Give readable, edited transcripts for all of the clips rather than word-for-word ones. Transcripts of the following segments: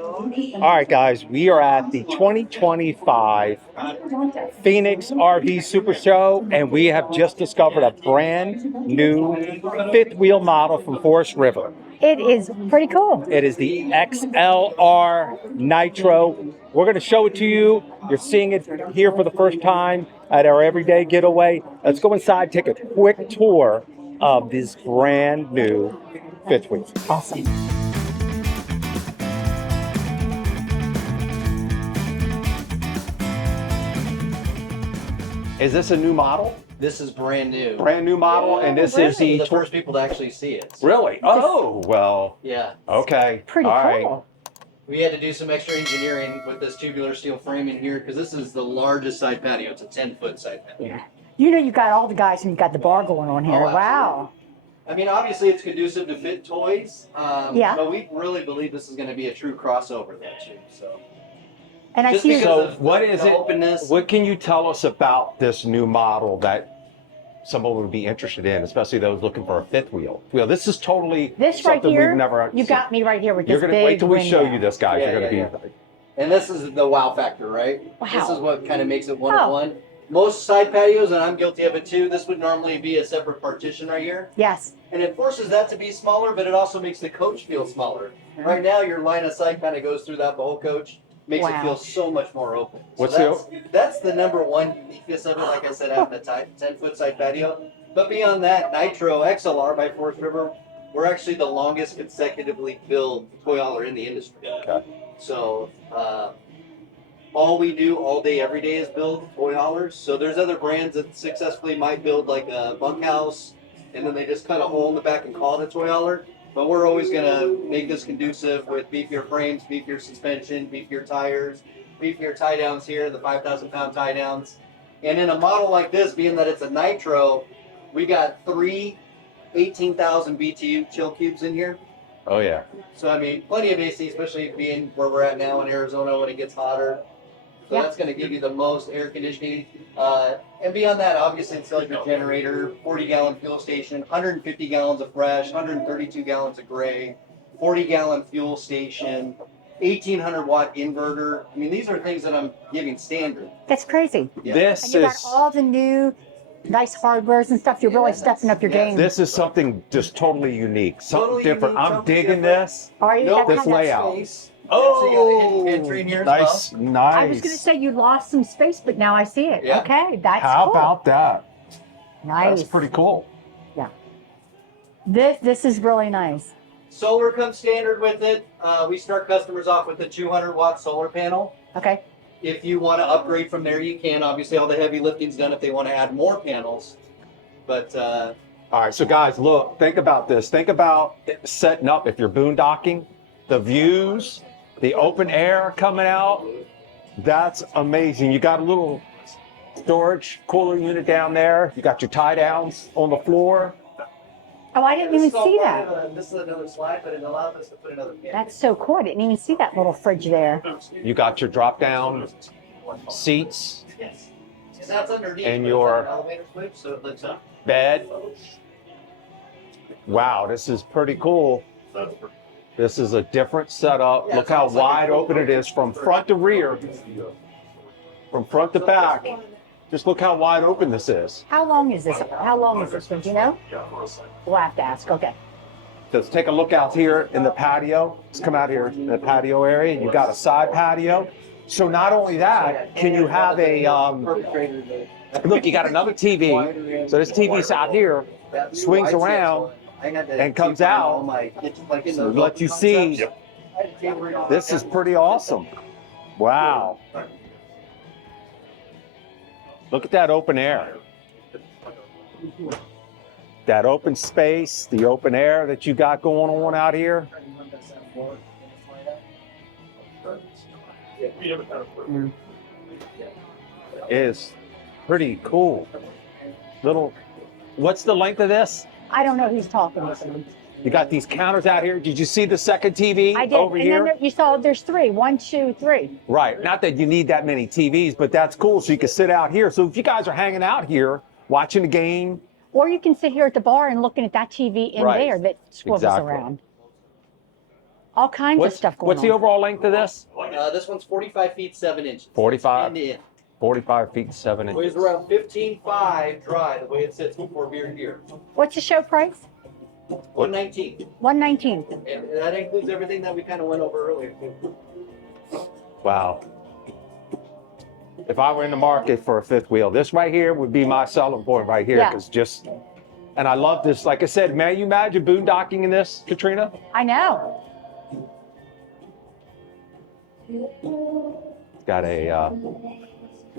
All right, guys, we are at the 2025 Phoenix RV Super Show, and we have just discovered a brand new fifth wheel model from Forest River. It is pretty cool. It is the XLR Nitro. We're going to show it to you. You're seeing it here for the first time at our everyday getaway. Let's go inside, take a quick tour of this brand new fifth wheel. Awesome. Is this a new model? This is brand new. Brand new model, and this is The first people to actually see it. Really? Oh, well. Yeah. Okay. Pretty All cool. right. We had to do some extra engineering with this tubular steel frame in here because this is the largest side patio. It's a 10-foot side patio. You know, you got all the guys and you got the bar going on here. Oh, Wow. I mean, obviously it's conducive to fit toys, Yeah. but we really believe this is going to be a true crossover though too. So. And I Just see because you. So of what is the it? openness. What can you tell us about this new model that someone would be interested in, especially those looking for a fifth wheel? Well, this is totally This right something here, we've never you seen. got me right here with You're this gonna big wait till we show window. you this, guys. Yeah, You're gonna yeah, be. And this is the wow factor, right? Wow. This is what kind of makes it one Oh. of one. Most side patios, and I'm guilty of it too, this would normally be a separate partition right here. Yes. And it forces that to be smaller, but it also makes the coach feel smaller. Right now, your line of sight kind of goes through that whole coach, makes Wow. it feel so much more open. What's that's the number one uniqueness of it, like I said, having a 10-foot side patio. But beyond that, Nitro XLR by Forest River, we're actually the longest consecutively built toy hauler in the industry. Okay. So, all we do all day, every day is build toy haulers. So there's other brands that successfully might build like a bunkhouse, and then they just cut a hole in the back and call it a toy hauler. But we're always gonna make this conducive with beefier frames, beefier suspension, beefier tires, beefier tie downs here, the 5,000-pound tie downs. And in a model like this, being that it's a Nitro, we got 3 18,000 BTU chill cubes in here. Oh yeah. So I mean, plenty of AC, especially being where we're at now in Arizona when it gets hotter. So that's going to give you the most air conditioning. And beyond that, obviously, it's like your generator, 40-gallon fuel station, 150 gallons of fresh, 132 gallons of gray, 40-gallon fuel station, 1,800-watt inverter. I mean, these are things that I'm giving standard. That's crazy. Yeah. This And you got is all the new nice hardwares and stuff. You're really stepping up your game. this is something just totally unique, something Totally different. unique, I'm something digging different. this. Are you? No, That this kind of- layout. Space. Oh, So you got a hidden entry in here as nice, well. nice. I was going to say you lost some space, but now I see it. Yeah. Okay, that's How cool. about that? Nice. That's pretty cool. This is really nice. Solar comes standard with it. We start customers off with a 200-watt solar panel. Okay. If you want to upgrade from there, you can. Obviously, all the heavy lifting's done if they want to add more panels. But All right, so guys, look, think about this. Think about setting up if you're boondocking, the views, the open air coming out. That's amazing. You got a little storage cooler unit down there. You got your tie downs on the floor. Oh, I didn't even see that. This is another slide, but it allows us to put another panel. That's so cool. I didn't even see that little fridge there. You got your drop down seats, Yes. And that's underneath. And but it's your- an elevator switch, so it lifts up. bed. Wow, this is pretty cool. This is a different setup. Yeah, Look it's how almost like wide a- open it is from front to rear, from front to back. Just look how wide open this is. How long is this? How long is this one? Do you know? We'll have to ask. Okay. Let's take a look out here in the patio. Let's come out here in the patio area, and you got a side patio. So not only that, can you have a look? You got another TV. So this TV's out here, swings around, and comes out, so let you see. This is pretty awesome. Wow. Look at that open air. That open space, the open air that you got going on out here. Is pretty cool. What's the length of this? I don't know who's talking to. You got these counters out here. Did you see the second TV I did. over And here? then you saw there's 3. 1, 2, 3. Right. Not that you need that many TVs, but that's cool. So you can sit out here. So if you guys are hanging out here, watching the game, Or you can sit here at the bar and looking at that TV in Right. there that swivels Exactly. around. All kinds of stuff going What's on. the overall length of this? This one's 45 feet 7 inches. 45? End to end. 45 feet 7 inches. Weighs around 15.5 dry, the way it sits before beer here. What's the show price? 119. 119. And that includes everything that we kind of went over earlier. Wow. If I were in the market for a fifth wheel, this right here would be my selling point right here. Yeah. Because and I love this. Like I said, man, you imagine boondocking in this, Katrina? I know. Got a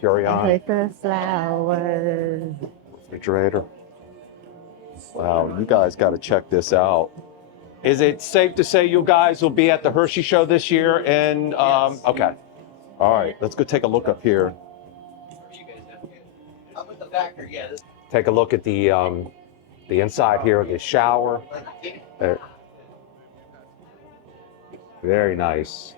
Furion Paper flowers. refrigerator. Wow, you guys got to check this out. Is it safe to say you guys will be at the Hershey show this year? And Yes. okay. All right, let's go take a look up here. I'm with the factor, yeah. This Take a look at the inside here, the shower. There. Very nice.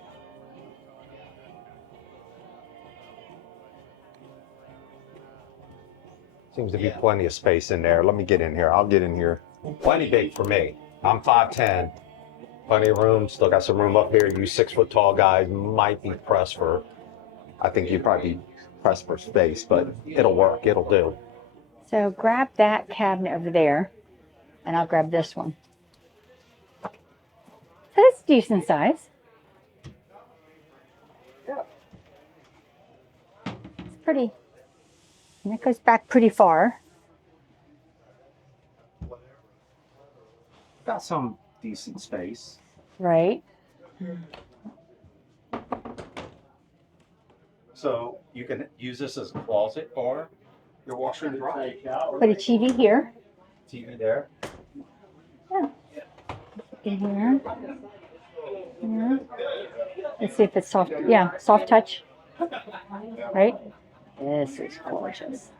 Seems to be plenty of space in there. Let me get in here. I'll get in here. Plenty big for me. I'm 5'10". Plenty of room. Still got some room up here. You 6 foot tall guys might be pressed for. I think you'd probably be pressed for space, but it'll work. It'll do. So grab that cabinet over there, and I'll grab this one. So it's decent size. It's pretty. And it goes back pretty far. Got some decent space. Right. So you can use this as a closet or your washer and dryer. Put a TV here. TV there. In here. Yeah. Let's see if it's soft. Yeah, soft touch. Right? This is gorgeous.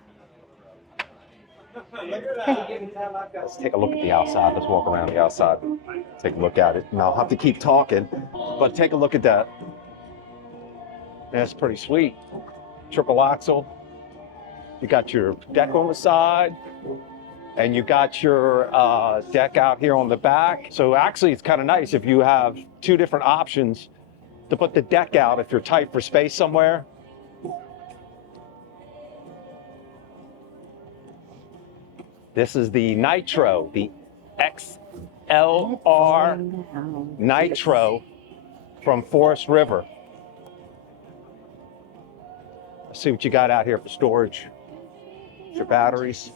Let's take a look at the outside. Let's walk around the outside. Take a look at it. And I'll have to keep talking, but take a look at that. That's pretty sweet. Triple axle. You got your deck on the side, and you got your deck out here on the back. So actually, it's kind of nice if you have 2 different options to put the deck out if you're tight for space somewhere. This is the Nitro, the XLR Nitro from Forest River. Let's see what you got out here for storage. Your batteries.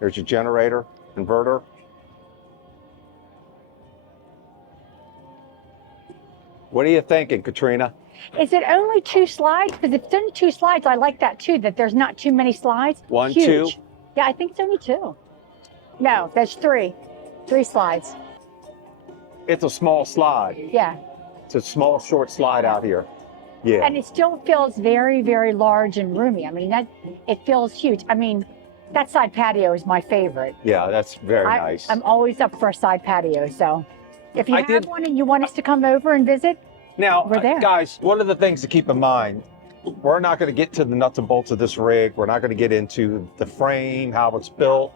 There's your generator, inverter. What are you thinking, Katrina? Is it only 2 slides? Because if it's only 2 slides, I like that too, that there's not too many slides. 1, Huge. 2. Yeah, I think it's only 2. No, that's 3. 3 slides. It's a small slide. Yeah. It's a small, short slide out here. Yeah. And it still feels very, very large and roomy. I mean, it feels huge. I mean, that side patio is my favorite. Yeah, that's very nice. I'm always up for a side patio. So if you I have did- one and you want us to come over and visit, Now, we're there. guys, one of the things to keep in mind, we're not going to get to the nuts and bolts of this rig. We're not going to get into the frame, how it's built.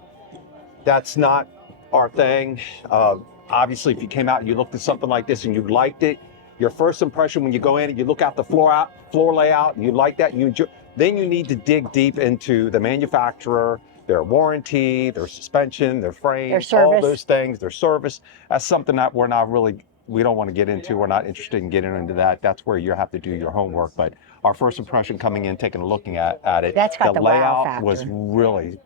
That's not our thing. Obviously, if you came out and you looked at something like this and you liked it, your first impression when you go in and you look out the floor layout and you like that, then you need to dig deep into the manufacturer, their warranty, their suspension, their frame, Their service. all those things, their service. That's something that we don't want to get into. We're not interested in getting into that. That's where you have to do your homework. But our first impression coming in, taking a looking at it, That's got the wow layout factor. was really,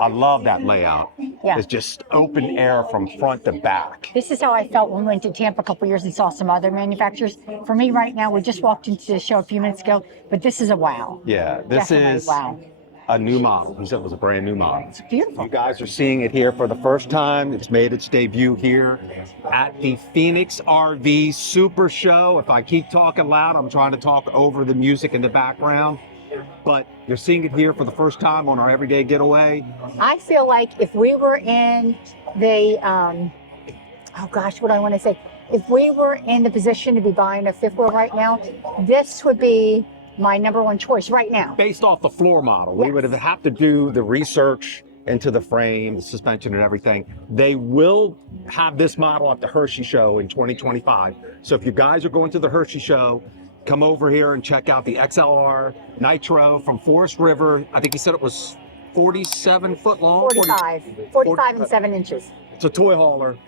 I love that layout. Yeah. It's just open air from front to back. this is how I felt when we went to Tampa a couple years and saw some other manufacturers. For me right now, we just walked into the show a few minutes ago, but this is a wow. Yeah, this Definitely is wow. a new model. He said it was a brand new model. It's beautiful. You guys are seeing it here for the first time. It's made its debut here at the Phoenix RV Super Show. If I keep talking loud, I'm trying to talk over the music in the background. But you're seeing it here for the first time on our everyday getaway. I feel like if we were in the, oh gosh, what do I want to say? If we were in the position to be buying a fifth wheel right now, this would be my #1 choice right now. Based off the floor model, we Yes. would have to do the research into the frame, the suspension and everything. They will have this model at the Hershey show in 2025. So if you guys are going to the Hershey show, come over here and check out the XLR Nitro from Forest River. I think he said it was 47 foot long. 45 and 7 inches. It's a toy hauler.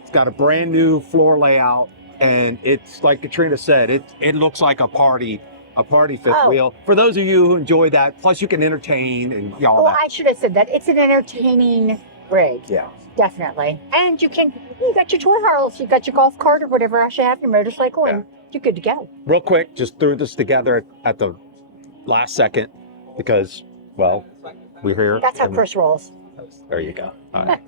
It's got a brand new floor layout, and it's like Katrina said, it looks like a party fifth wheel. For those of you who enjoy that, plus you can entertain and all that. I should have said that. It's an entertaining rig. Yeah. Definitely. And you got your toy haulers, you got your golf cart or whatever else you have, your motorcycle, and you're good to go. Real quick, just threw this together at the last second because, well, we're here. That's how Chris rolls. There you go. All right.